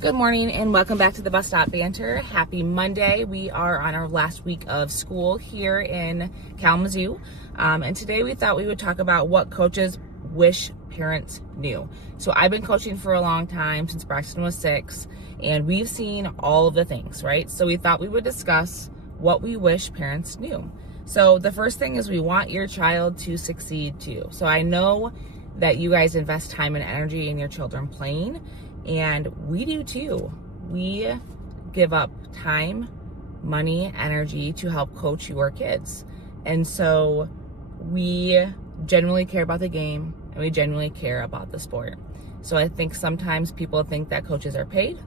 Good morning and welcome back to the Bus Stop Banter. Happy Monday. We are on our last week of school here in Kalamazoo. And today we thought we would talk about what coaches wish parents knew. So I've been coaching for a long time, since Braxton was 6, and we've seen all of the things, right? So we thought we would discuss what we wish parents knew. So the first thing is we want your child to succeed too. So I know that you guys invest time and energy in your children playing, and we do too. We give up time, money, energy to help coach your kids. And so we genuinely care about the game and we genuinely care about the sport. So I think sometimes people think that coaches are paid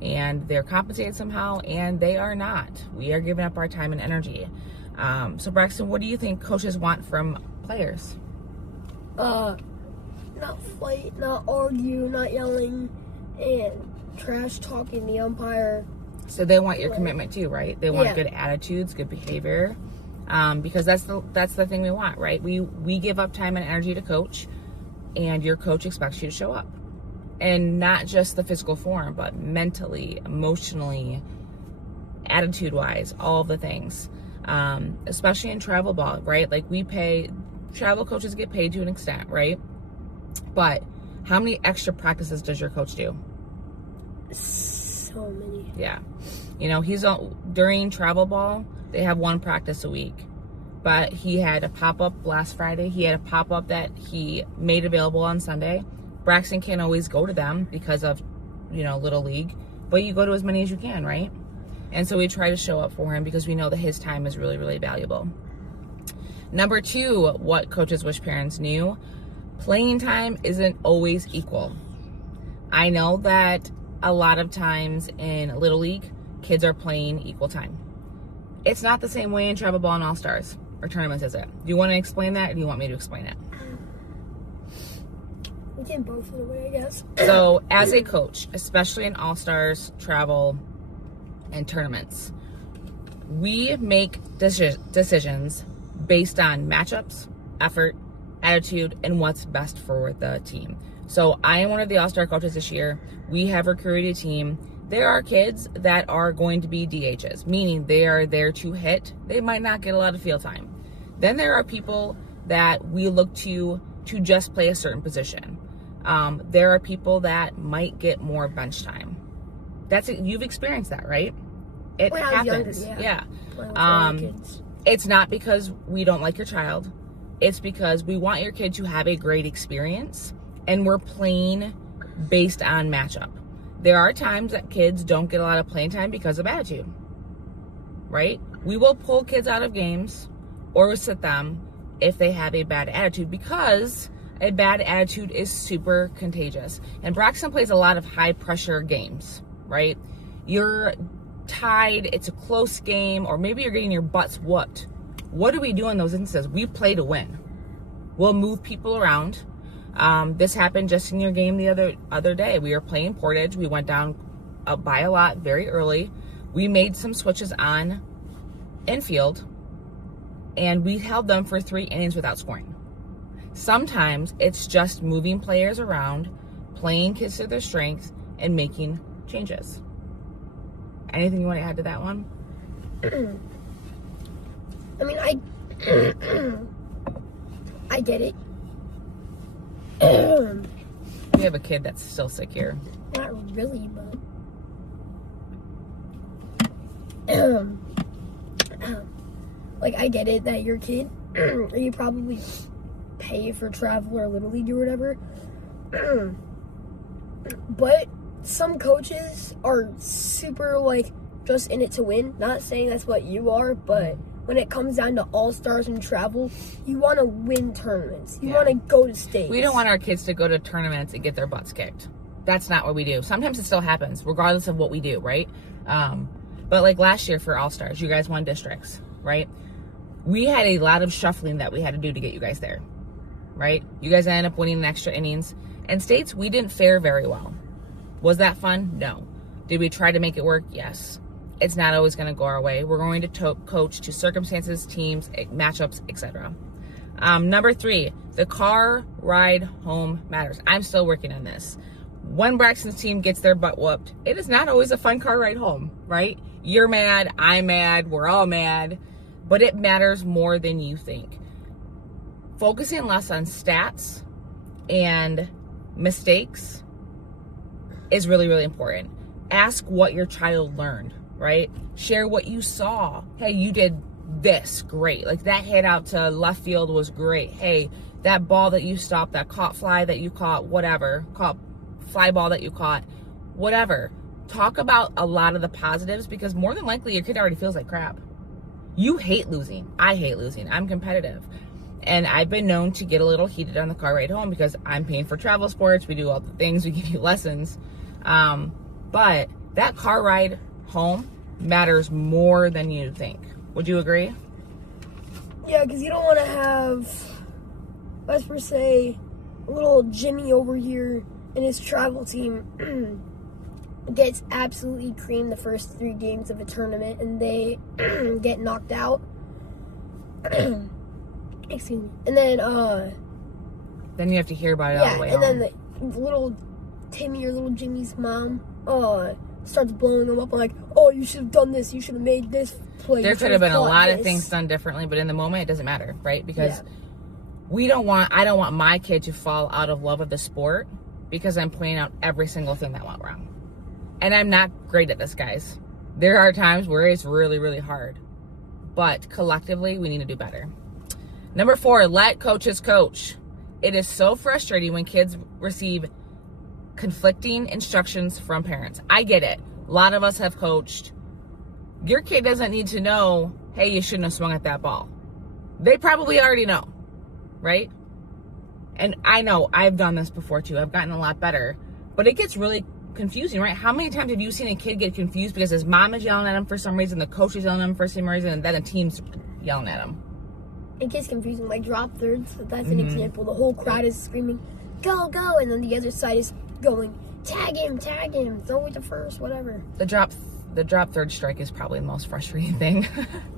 and they're compensated somehow, and they are not. We are giving up our time and energy. So Braxton, what do you think coaches want from players? Not fight, not argue, not yelling, and trash talking the umpire. So they want your commitment too, right? They want good attitudes, good behavior, because that's the thing we want, right? We give up time and energy to coach, and your coach expects you to show up, and not just the physical form, but mentally, emotionally, attitude-wise, all of the things. Especially in travel ball, right? Like travel coaches get paid to an extent, right? But how many extra practices does your coach do? So many. Yeah. You know, during travel ball, they have one practice a week. But he had a pop-up last Friday. He had a pop-up that he made available on Sunday. Braxton can't always go to them because of, Little League. But you go to as many as you can, right? And so we try to show up for him because we know that his time is really, really valuable. Number 2, what coaches wish parents knew: playing time isn't always equal. I know that a lot of times in Little League, kids are playing equal time. It's not the same way in travel ball and all-stars or tournaments, is it? Do you want to explain that, or do you want me to explain it? We can both in a way, I guess. So as a coach, especially in all-stars, travel, and tournaments, we make decisions based on matchups, effort, attitude, and what's best for the team. So I am one of the all-star coaches this year. We have recruited a team. There are kids that are going to be DHs, meaning they are there to hit. They might not get a lot of field time. Then there are people that we look to just play a certain position. There are people that might get more bench time. You've experienced that, right? It happens. Younger, yeah. It's not because we don't like your child. It's because we want your kid to have a great experience, and we're playing based on matchup. There are times that kids don't get a lot of playing time because of attitude, right? We will pull kids out of games or sit them if they have a bad attitude, because a bad attitude is super contagious. And Braxton plays a lot of high-pressure games, right? You're tied, it's a close game, or maybe you're getting your butts whooped. What do we do in those instances? We play to win. We'll move people around. This happened just in your game the other day. We were playing Portage. We went down by a lot very early. We made some switches on infield, and we held them for 3 innings without scoring. Sometimes it's just moving players around, playing kids to their strengths, and making changes. Anything you want to add to that one? I mean, I get it. We have a kid that's still sick here. Not really, but I get it that your kid, you probably pay for travel or Little League or whatever. But some coaches are super just in it to win. Not saying that's what you are, but when it comes down to all-stars and travel, you want to win tournaments. You want to go to states. We don't want our kids to go to tournaments and get their butts kicked. That's not what we do. Sometimes it still happens, regardless of what we do, right? But last year for all-stars, you guys won districts, right? We had a lot of shuffling that we had to do to get you guys there, right? You guys ended up winning extra innings. And states, we didn't fare very well. Was that fun? No. Did we try to make it work? Yes. It's not always going to go our way. We're going to coach to circumstances, teams, matchups, etc. Number 3, the car ride home matters. I'm still working on this. when Braxton's team gets their butt whooped, it is not always a fun car ride home, right? You're mad, I'm mad, we're all mad, but it matters more than you think. Focusing less on stats and mistakes is really, really important. Ask what your child learned, right? Share what you saw. Hey, you did this, great. Like that hit out to left field was great. Hey, that ball that you stopped, that caught fly that you caught, whatever, caught fly ball that you caught, whatever. Talk about a lot of the positives, because more than likely your kid already feels like crap. You hate losing. I hate losing. I'm competitive. And I've been known to get a little heated on the car ride home because I'm paying for travel sports. We do all the things. We give you lessons. But that car ride home matters more than you think. Would you agree? Yeah, because you don't want to have, let's per se, little Jimmy over here and his travel team gets absolutely creamed the first 3 games of a tournament and they get knocked out. Excuse me. And then you have to hear about it all the way home. And then the little Timmy or little Jimmy's mom starts blowing him up like, oh, you should have done this, you should have made this play. There could have been a lot of things done differently, but in the moment it doesn't matter, right? Because I don't want my kid to fall out of love of the sport because I'm pointing out every single thing that went wrong. And I'm not great at this, guys. There are times where it's really, really hard. But collectively, we need to do better. Number 4, let coaches coach. It is so frustrating when kids receive conflicting instructions from parents. I get it. A lot of us have coached. Your kid doesn't need to know, hey, you shouldn't have swung at that ball. They probably already know, right? And I know I've done this before too. I've gotten a lot better, but it gets really confusing, right? How many times have you seen a kid get confused because his mom is yelling at him for some reason, the coach is yelling at him for some reason, and then the team's yelling at him? It gets confusing, like drop thirds. That's an example. The whole crowd is screaming, go, go, and then the other side is going, tag him, throw it to first, whatever. The drop third strike is probably the most frustrating thing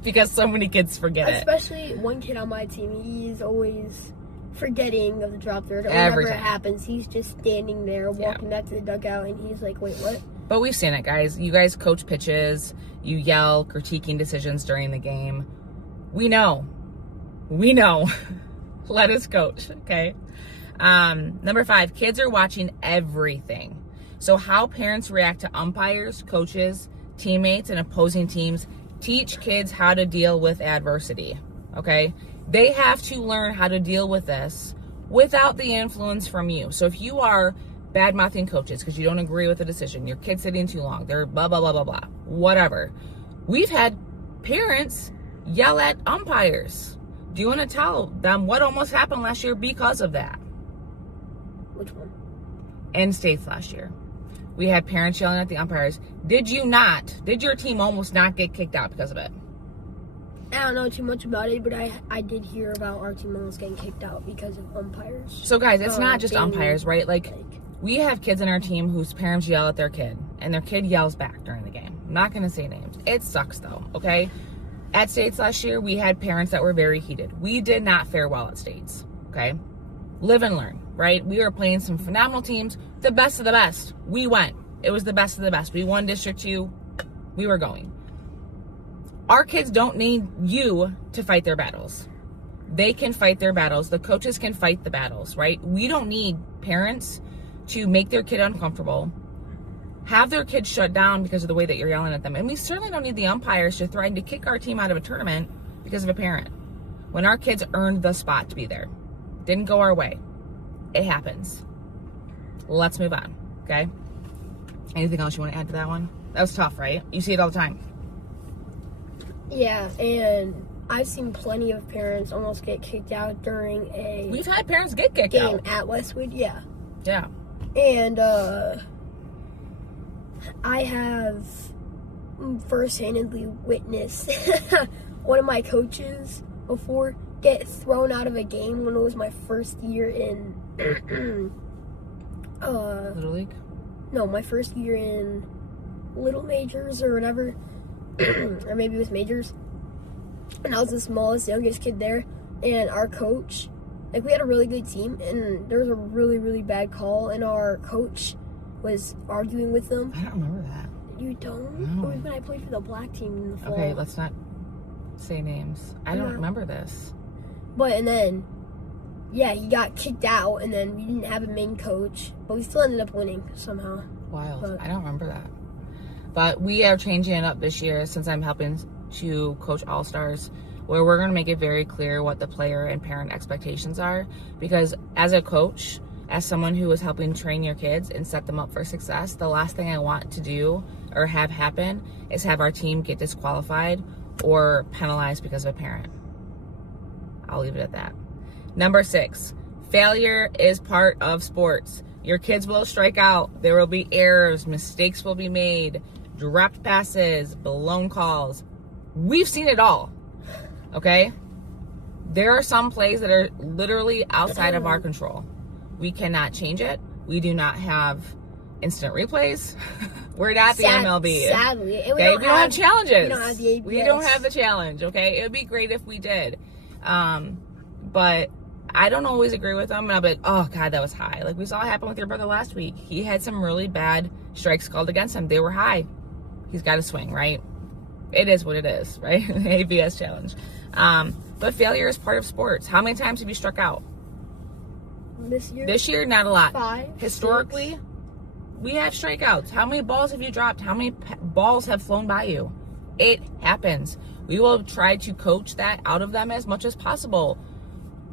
because so many kids forget Especially one kid on my team, he's always forgetting of the drop third. Every Whenever it time. happens, he's just standing there, walking back to the dugout, and he's like, wait, what? But we've seen it, guys. You guys coach pitches, you yell, critiquing decisions during the game. We know. Let us coach, okay? Number 5, kids are watching everything. So how parents react to umpires, coaches, teammates, and opposing teams teach kids how to deal with adversity, okay? They have to learn how to deal with this without the influence from you. So if you are bad-mouthing coaches because you don't agree with the decision, your kid's sitting too long, they're blah, blah, blah, blah, blah, whatever. We've had parents yell at umpires. Do you want to tell them what almost happened last year because of that? Which one? In states last year. We had parents yelling at the umpires. Did your team almost not get kicked out because of it? I don't know too much about it, but I did hear about our team almost getting kicked out because of umpires. So guys, it's not just umpires, right? Like, we have kids in our team whose parents yell at their kid, and their kid yells back during the game. I'm not going to say names. It sucks though, okay? At States last year, we had parents that were very heated. We did not fare well at States, okay? Live and learn, right? We were playing some phenomenal teams, the best of the best. We went. It was the best of the best. We won District 2. We were going. Our kids don't need you to fight their battles. They can fight their battles. The coaches can fight the battles, right? We don't need parents to make their kid uncomfortable, have their kids shut down because of the way that you're yelling at them. And we certainly don't need the umpires to threaten to kick our team out of a tournament because of a parent. When our kids earned the spot to be there. Didn't go our way. It happens. Let's move on, okay? Anything else you want to add to that one? That was tough, right? You see it all the time. Yeah, and I've seen plenty of parents almost get kicked out during a We've had parents get kicked game out. at Westwood, yeah. Yeah. And I have first-handedly witnessed one of my coaches before get thrown out of a game when it was my first year in Little League? No, my first year in Little Majors or whatever. Or maybe it was Majors. And I was the smallest, youngest kid there. And our coach, like, we had a really good team, and there was a really, really bad call, and our coach was arguing with them. I don't remember that. You don't? No. It was when I played for the black team in the fall. Okay, let's not say names. I don't remember this. But, and then, yeah, he got kicked out, and then we didn't have a main coach, but we still ended up winning somehow. Wild. But, I don't remember that. But we are changing it up this year since I'm helping to coach All-Stars, where we're going to make it very clear what the player and parent expectations are. Because as a coach, as someone who is helping train your kids and set them up for success, the last thing I want to do or have happen is have our team get disqualified or penalized because of a parent. I'll leave it at that. Number 6, failure is part of sports. Your kids will strike out. There will be errors. Mistakes will be made. Dropped passes, blown calls. We've seen it all. Okay? There are some plays that are literally outside of our control. We cannot change it. We do not have instant replays. We're not the MLB. Sadly. And okay? We don't have challenges. We don't have the ABS. We don't have the challenge, okay? It would be great if we did. But I don't always agree with them. And I'll be like, oh, God, that was high. Like we saw it happen with your brother last week. He had some really bad strikes called against him. They were high. He's got to swing, right? It is what it is, right? ABS challenge. But failure is part of sports. How many times have you struck out? This year, not a lot. 5. Historically, 6. we have strikeouts. How many balls have you dropped? How many balls have flown by you? It happens. We will try to coach that out of them as much as possible.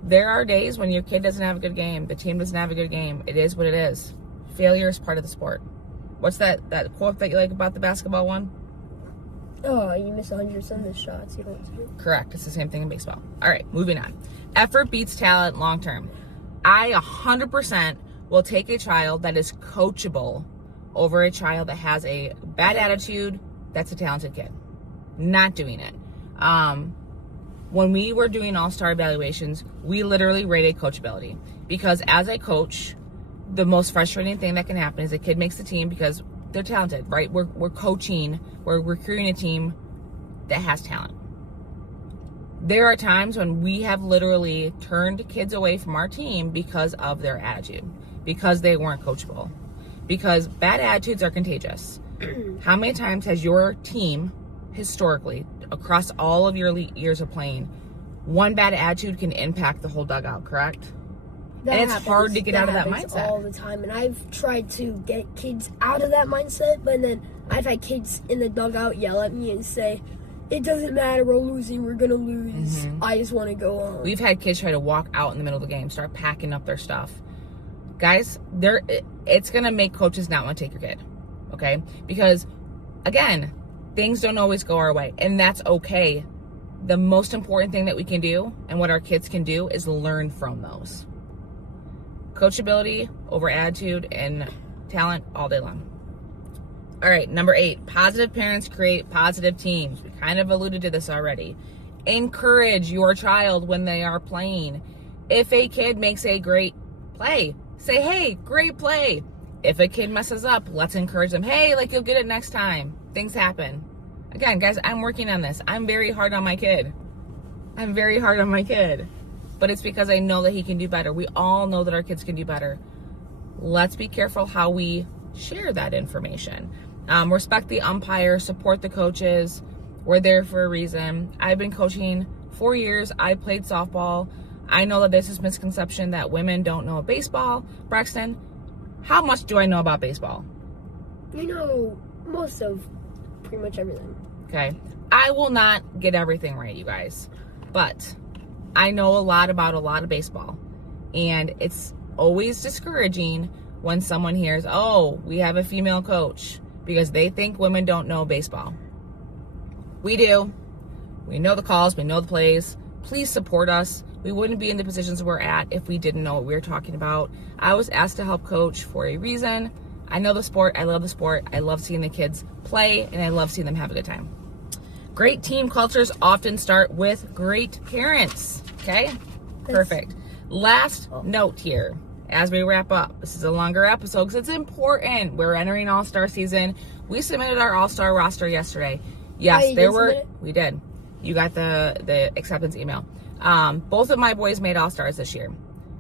There are days when your kid doesn't have a good game. The team doesn't have a good game. It is what it is. Failure is part of the sport. What's that quote that you like about the basketball one? Oh, you miss 100% of the shots. You don't do. Correct. It's the same thing in baseball. All right, moving on. Effort beats talent long term. I 100% will take a child that is coachable over a child that has a bad attitude that's a talented kid. Not doing it. When we were doing all-star evaluations, we literally rated coachability. Because as a coach, the most frustrating thing that can happen is a kid makes the team because they're talented, right? We're coaching, we're recruiting a team that has talent. There are times when we have literally turned kids away from our team because of their attitude, because they weren't coachable, because bad attitudes are contagious. How many times has your team, historically, across all of your years of playing, one bad attitude can impact the whole dugout, correct? And it's hard to get out of that mindset. All the time, and I've tried to get kids out of that mindset, but then I've had kids in the dugout yell at me and say, it doesn't matter, we're losing, we're gonna lose. I just want to go on. We've had kids try to walk out in the middle of the game, start packing up their stuff. Guys, it's gonna make coaches not want to take your kid, okay? Because, again, things don't always go our way, and that's okay. The most important thing that we can do, and what our kids can do, is learn from those. Coachability over attitude and talent all day long. All right, number 8, positive parents create positive teams. We kind of alluded to this already. Encourage your child when they are playing. If a kid makes a great play, say, hey, great play. If a kid messes up, let's encourage them. Hey, like, you'll get it next time. Things happen. Again, guys, I'm working on this. I'm very hard on my kid. But it's because I know that he can do better. We all know that our kids can do better. Let's be careful how we share that information. Respect the umpire, support the coaches. We're there for a reason. I've been coaching 4 years. I played softball. I know that there's this misconception that women don't know baseball. Braxton, how much do I know about baseball? You know most of pretty much everything. Okay. I will not get everything right, you guys. But I know a lot about a lot of baseball. And it's always discouraging when someone hears, oh, we have a female coach, because they think women don't know baseball. We do. We know the calls. We know the plays. Please support us. We wouldn't be in the positions we're at if we didn't know what we were talking about. I was asked to help coach for a reason. I know the sport. I love the sport. I love seeing the kids play, and I love seeing them have a good time. Great team cultures often start with great parents. Okay? Perfect. Last note here. As we wrap up, this is a longer episode because it's important. We're entering All-Star season. We submitted our All-Star roster yesterday. Yes, there were. We did. You got the acceptance email. Both of my boys made All-Stars this year,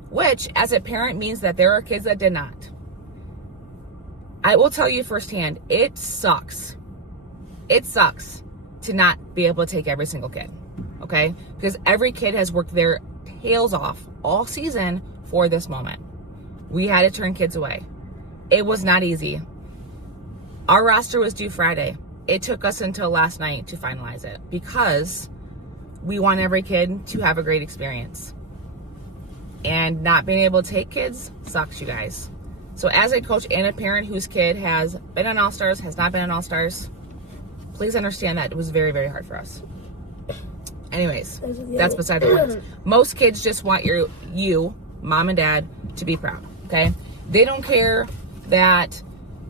which, as a parent, means that there are kids that did not. I will tell you firsthand, it sucks. It sucks to not be able to take every single kid, okay? Because every kid has worked their tails off all season for this moment. We had to turn kids away. It was not easy. Our roster was due Friday. It took us until last night to finalize it because we want every kid to have a great experience. And not being able to take kids sucks, you guys. So as a coach and a parent whose kid has been on All-Stars, has not been on All-Stars, please understand that it was very, very hard for us. Anyways, that's beside the point. Most kids just want you, mom and dad, to be proud, okay? They don't care that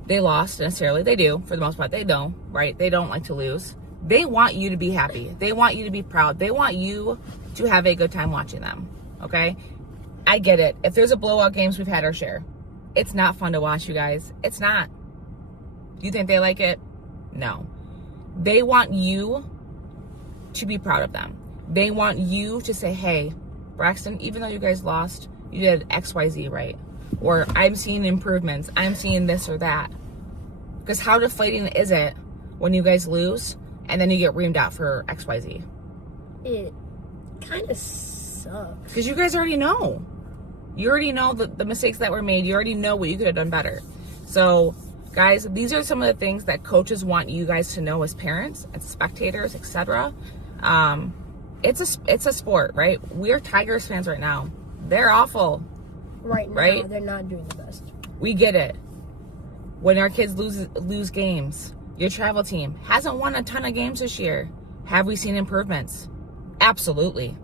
they lost necessarily. They do, for the most part. They don't, right? They don't like to lose. They want you to be happy. They want you to be proud. They want you to have a good time watching them, okay? I get it. If there's a blowout games, we've had our share. It's not fun to watch, you guys. It's not. Do you think they like it? No. They want you to be proud of them. They want you to say, hey, Braxton, even though you guys lost, you did XYZ right. Or I'm seeing improvements. I'm seeing this or that. Because how deflating is it when you guys lose and then you get reamed out for XYZ? It kind of sucks. Because you guys already know. You already know the mistakes that were made. You already know what you could have done better. So, guys, these are some of the things that coaches want you guys to know as parents, as spectators, etc. It's a sport, right? We're Tigers fans right now. They're awful. Right now, right? They're not doing the best. We get it. When our kids lose games, your travel team hasn't won a ton of games this year. Have we seen improvements? Absolutely.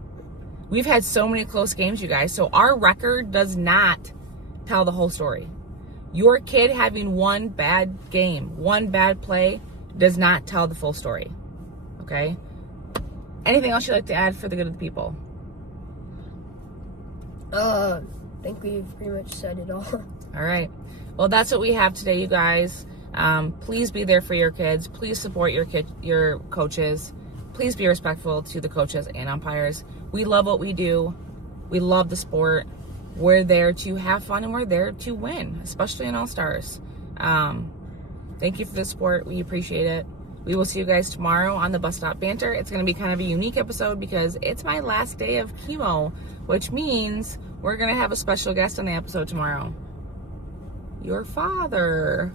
We've had so many close games, you guys. So our record does not tell the whole story. Your kid having one bad game, one bad play, does not tell the full story. Okay? Anything else you'd like to add for the good of the people? I think we've pretty much said it all. All right. Well, that's what we have today, you guys. Please be there for your kids. Please support your coaches. Please be respectful to the coaches and umpires. We love what we do. We love the sport. We're there to have fun and we're there to win, especially in All-Stars. Thank you for the support. We appreciate it. We will see you guys tomorrow on the Bus Stop Banter. It's going to be kind of a unique episode because it's my last day of chemo, which means we're going to have a special guest on the episode tomorrow. Your father.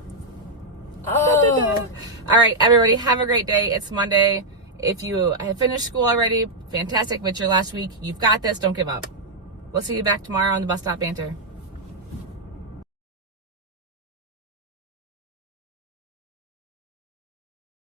Oh. All right, everybody, have a great day. It's Monday. If you have finished school already, fantastic. But it's your last week, you've got this. Don't give up. We'll see you back tomorrow on the Bus Stop Banter.